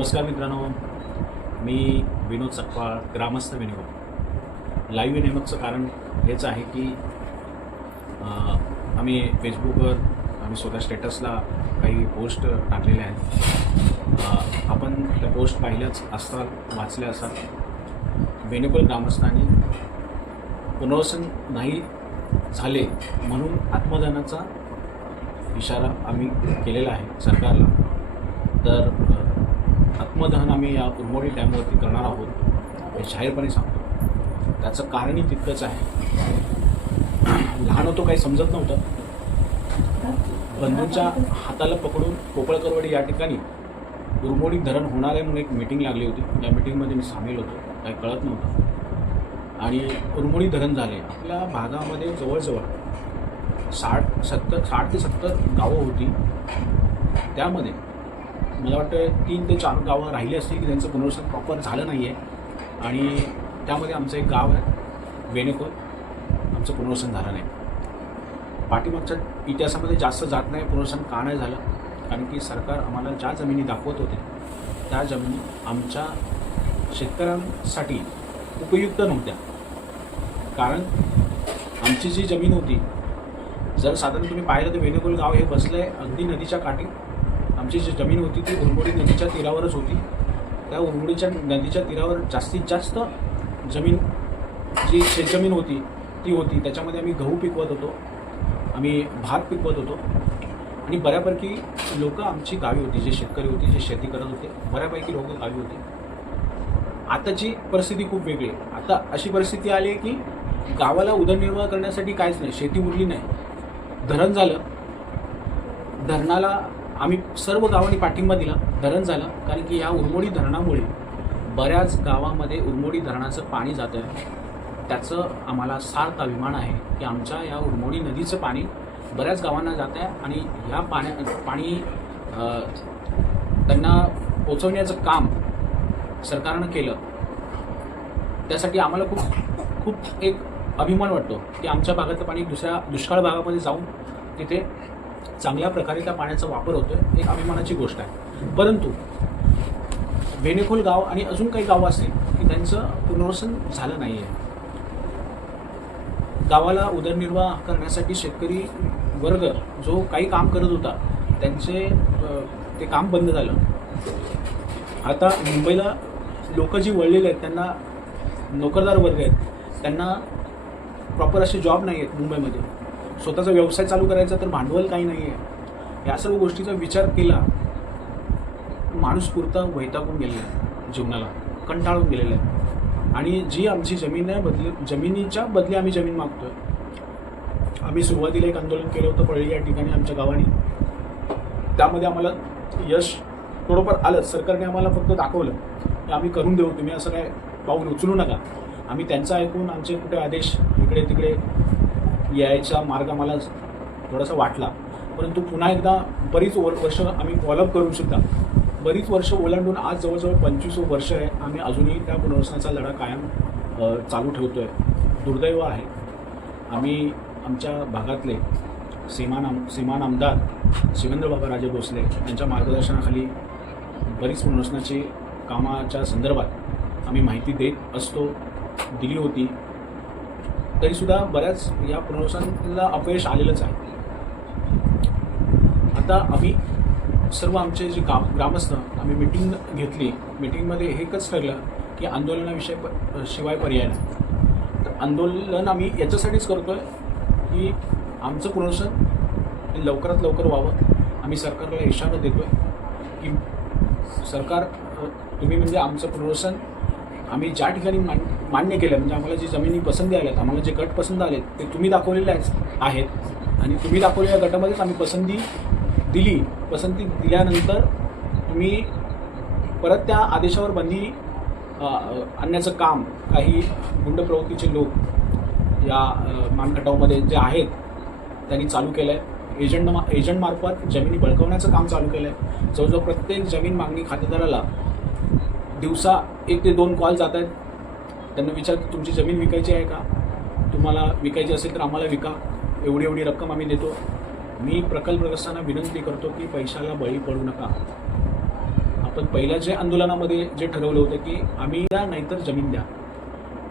नमस्कार मित्रांनो. मी विनोद सकपाळ ग्रामस्थ विनोद. लाईव्ह नेमकचं कारण हेच आहे की आम्ही फेसबुकवर आम्ही स्वतः स्टेटसला काही पोस्ट टाकलेल्या आहेत. आपण त्या पोस्ट पाहिल्याच असतात वाचल्या असाल बेनेपल ग्रामस्थांनी पुनर्वसन नाही झाले म्हणून आत्मदानाचा इशारा आम्ही केलेला आहे सरकारला. तर आत्मदहन आम्ही या उर्मोडी डॅमवरती करणार आहोत हे जाहीरपणे सांगतो. त्याचं कारणही तितकंच आहे. लहान होतो काही समजत नव्हतं. बंधूंच्या हाताला पकडून कोपळकरवाडी या ठिकाणी उर्मोडी धरण होणार आहे म्हणून एक मीटिंग लागली होती. त्या मीटिंगमध्ये मी सामील होतो. काही कळत नव्हतं. आणि उर्मोडी धरण झाले. आपल्या भागामध्ये जवळजवळ साठ सत्तर साठ ते सत्तर गावं होती. त्यामध्ये मला वाटतं तीन ते चार गावं राहिली असतील की त्यांचं पुनर्वसन प्रॉपर झालं नाही आहे आणि त्यामध्ये आमचं एक गाव आहे वेणेकोल. आमचं पुनर्वसन झालं नाही. पाठीमागच्या इतिहासामध्ये जास्त जात नाही पुनर्वसन का नाही झालं? कारण की सरकार आम्हाला ज्या जमिनी दाखवत होते त्या जमिनी आमच्या शेतकऱ्यांसाठी उपयुक्त नव्हत्या. कारण आमची जी जमीन होती जर साधारण तुम्ही पाहिलं तर वेणुगोल गाव हे बसलं आहे अगदी नदीच्या काठी. आमची जी जमीन होती ती उरमोडी नदीच्या तीरावरच होती. त्या उरमोडीच्या नदीच्या तीरावर जास्तीत जास्त जमीन जी शेतजमीन होती ती होती. त्याच्यामध्ये आम्ही गहू पिकवत होतो. आम्ही भात पिकवत होतो. आणि बऱ्यापैकी लोकं आमची गावी होती जे शेतकरी होती जे शेती करत होते. बऱ्यापैकी लोक गावी होती. आताची परिस्थिती खूप वेगळी आहे. आता अशी परिस्थिती आली आहे की गावाला उदरनिर्वाह करण्यासाठी काहीच नाही. शेती उरली नाही. धरण झालं. धरणाला आम्ही सर्व गावांनी पाठिंबा दिला धरण झालं. कारण की या उरमोडी धरणामुळे बऱ्याच गावामध्ये उरमोडी धरणाचं पाणी जातं आहे. त्याचं आम्हाला सार्थ अभिमान आहे की आमच्या या उरमोडी नदीचं पाणी बऱ्याच गावांना जात आहे आणि ह्या पाण्या पाणी त्यांना पोचवण्याचं काम सरकारनं केलं. त्यासाठी आम्हाला खूप खूप एक अभिमान वाटतो की आमच्या भागातलं पाणी दुसऱ्या दुष्काळ भागामध्ये जाऊन तिथे चांगल्या प्रकारे त्या पाण्याचा वापर होतो आहे एक अभिमानाची गोष्ट आहे. परंतु वेणेखोल गाव आणि अजून काही गावं असतील की त्यांचं पुनर्वसन झालं नाही आहे गावाला उदरनिर्वाह करण्यासाठी शेतकरी वर्ग जो काही काम करत होता त्यांचे ते काम बंद झालं. आता मुंबईला लोक जी वळलेले आहेत त्यांना नोकरदार वर्ग आहेत त्यांना प्रॉपर असे जॉब नाही आहेत मुंबईमध्ये. स्वतःचा व्यवसाय चालू करायचा तर भांडवल काही नाही आहे या सर्व गोष्टीचा विचार केला माणूस पुरता वैतागून गेलेला आहे जीवनाला कंटाळून गेलेला आहे. आणि जी आमची जमीन आहे बदली जमिनीच्या बदली आम्ही जमीन मागतो आहे आम्ही सुरुवातीला एक आंदोलन केलं होतं पळली या ठिकाणी आमच्या गावाने. त्यामध्ये आम्हाला यश थोडंफार आलं. सरकारने आम्हाला फक्त दाखवलं की आम्ही करून देऊ तुम्ही असं काय पाऊल उचलू नका. आम्ही त्यांचं ऐकून आमचे कुठे आदेश इकडे तिकडे यायचा मार्ग आम्हाला थोडासा वाटला. परंतु पुन्हा एकदा बरीच वर वर्ष आम्ही फॉलोअप करून सुद्धा बरीच वर्ष ओलांडून आज जवळजवळ पंचवीस वर्ष आहे आम्ही अजूनही त्या पुनर्वसनाचा लढा कायम चालू ठेवतो आहे दुर्दैव आहे. आम्ही आमच्या भागातले सीमान आम सीमान आमदार शिवेंद्र बाबा राजे भोसले यांच्या मार्गदर्शनाखाली बरीच पुनर्वसनाची कामाच्या संदर्भात आम्ही माहिती देत असतो दिली होती. तरीसुद्धा बऱ्याच या पुनर्वसनाला अपयश आलेलंच आहे. आता आम्ही सर्व आमचे जे गाव ग्रामस्थ आम्ही मिटिंग घेतली. मिटिंगमध्ये एकच ठरलं की आंदोलनाविषयी प शिवाय पर्याय नाही. तर आंदोलन आम्ही याच्यासाठीच करतो आहे की आमचं पुनर्वसन हे लवकरात लवकर व्हावं. आम्ही सरकारला इशारा देतो आहे की सरकार तुम्ही म्हणजे आमचं पुनर्वसन आम्ही ज्या ठिकाणी मान मान्य केलं म्हणजे आम्हाला जी जमिनी पसंती आल्यात आम्हाला जे गट पसंत आलेत ते तुम्ही दाखवलेले आहेत आणि तुम्ही दाखवलेल्या गटामध्येच आम्ही पसंती दिली. पसंती दिल्यानंतर तुम्ही परत त्या आदेशावर बंदी आणण्याचं काम काही गुंड प्रवृत्तीचे लोक या मानखटावमध्ये जे आहेत त्यांनी चालू केलं आहे एजंट मा एजंटमार्फत जमिनी बळकवण्याचं काम चालू केलं आहे जवळजवळ प्रत्येक जमीन मागणी खातेदाराला दिवसा एक ते दोन कॉल जात आहेत त्यांना विचार तुमची जमीन विकायची आहे का? तुम्हाला विकायची असेल तर आम्हाला विका. एवढी एवढी रक्कम आम्ही देतो. मी प्रकल्पग्रस्तांना विनंती करतो की पैशाला बळी पडू नका. आपण पहिल्या जे आंदोलनामध्ये जे ठरवलं होतं की आम्ही द्या नाहीतर जमीन द्या.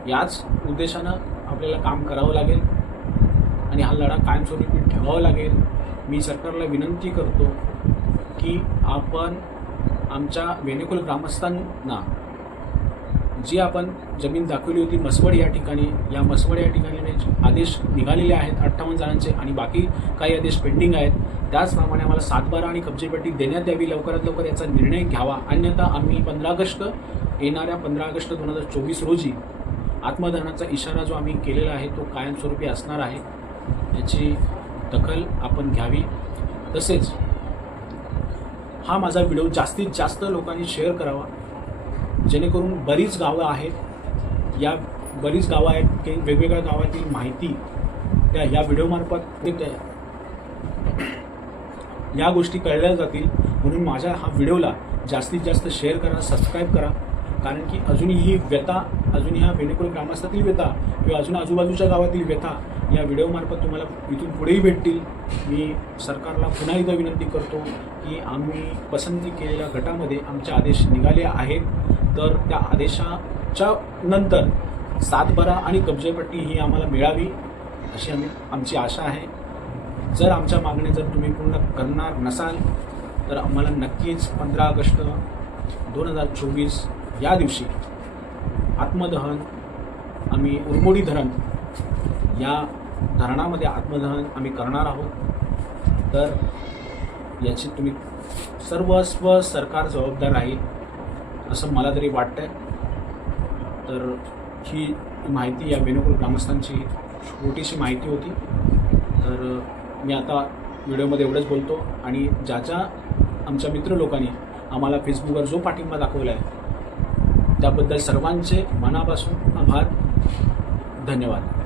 याच उद्देशानं आपल्याला काम करावं लागेल आणि हा लढा कायमस्वरूपी ठेवावा लागेल. मी सरकारला विनंती करतो की आपण आमच्या वेणेकुल ग्रामस्थांना जी आपण जमीन दाखवली होती मसवड या ठिकाणी या मसवड या ठिकाणी जे आदेश निघालेले आहेत अठ्ठावन्न जणांचे आणि बाकी काही आदेश पेंडिंग आहेत त्याचप्रमाणे आम्हाला सातबारा आणि कब्जेपट्टी देण्यात यावी लवकरात लवकर याचा निर्णय घ्यावा. अन्यथा आम्ही पंधरा ऑगस्ट येणाऱ्या पंधरा ऑगस्ट दोन हजार चोवीस रोजी आत्मदहनाचा इशारा जो आम्ही केलेला आहे तो कायमस्वरूपी असणार आहे. याची दखल आपण घ्यावी. तसेच हा माझा व्हिडिओ जास्तीत जास्त लोकांनी शेअर करावा. जेणेकरून बरीच गावं आहेत या बरीच गावं आहेत की वेगवेगळ्या गावातील माहिती त्या ह्या व्हिडिओमार्फत या गोष्टी कळल्या जातील म्हणून माझ्या हा व्हिडिओला जास्तीत जास्त शेअर करा सबस्क्राईब करा. कारण की अजूनही ही व्यथा अजूनही ह्या बेनेकुल ग्रामस्थातील व्यथा किंवा अजून आजूबाजूच्या गावातील व्यथा या व्हिडिओमार्फत तुम्हाला इथून पुढेही भेटतील. मी सरकारला पुन्हा एकदा विनंती करतो की आम्ही पसंती केलेल्या गटामध्ये आमचे आदेश निघाले आहेत. तर त्या आदेशाच्या नंतर सातबारा आणि कब्जेपट्टी ही आम्हाला मिळावी अशी आम्ही आमची आशा आहे. जर आमच्या मागण्या जर तुम्ही पूर्ण करणार नसाल तर आम्हाला नक्कीच पंधरा ऑगस्ट दोन हजार चोवीस या दिवशी आत्मदहन आम्ही उर्मोडी धरण या धरणामध्ये आत्मदहन आम्ही करणार आहोत. तर याची तुम्ही सर्वस्व सरकार जबाबदार राहील असं मला तरी वाटतं आहे तर ही माहिती या वेणुकुल ग्रामस्थांची छोटीशी माहिती होती. तर मी आता व्हिडिओमध्ये एवढंच बोलतो आणि ज्या ज्या आमच्या मित्र लोकांनी आम्हाला फेसबुकवर जो पाठिंबा दाखवला आहे त्याबद्दल सर्वांचे मनापासून आभार. धन्यवाद.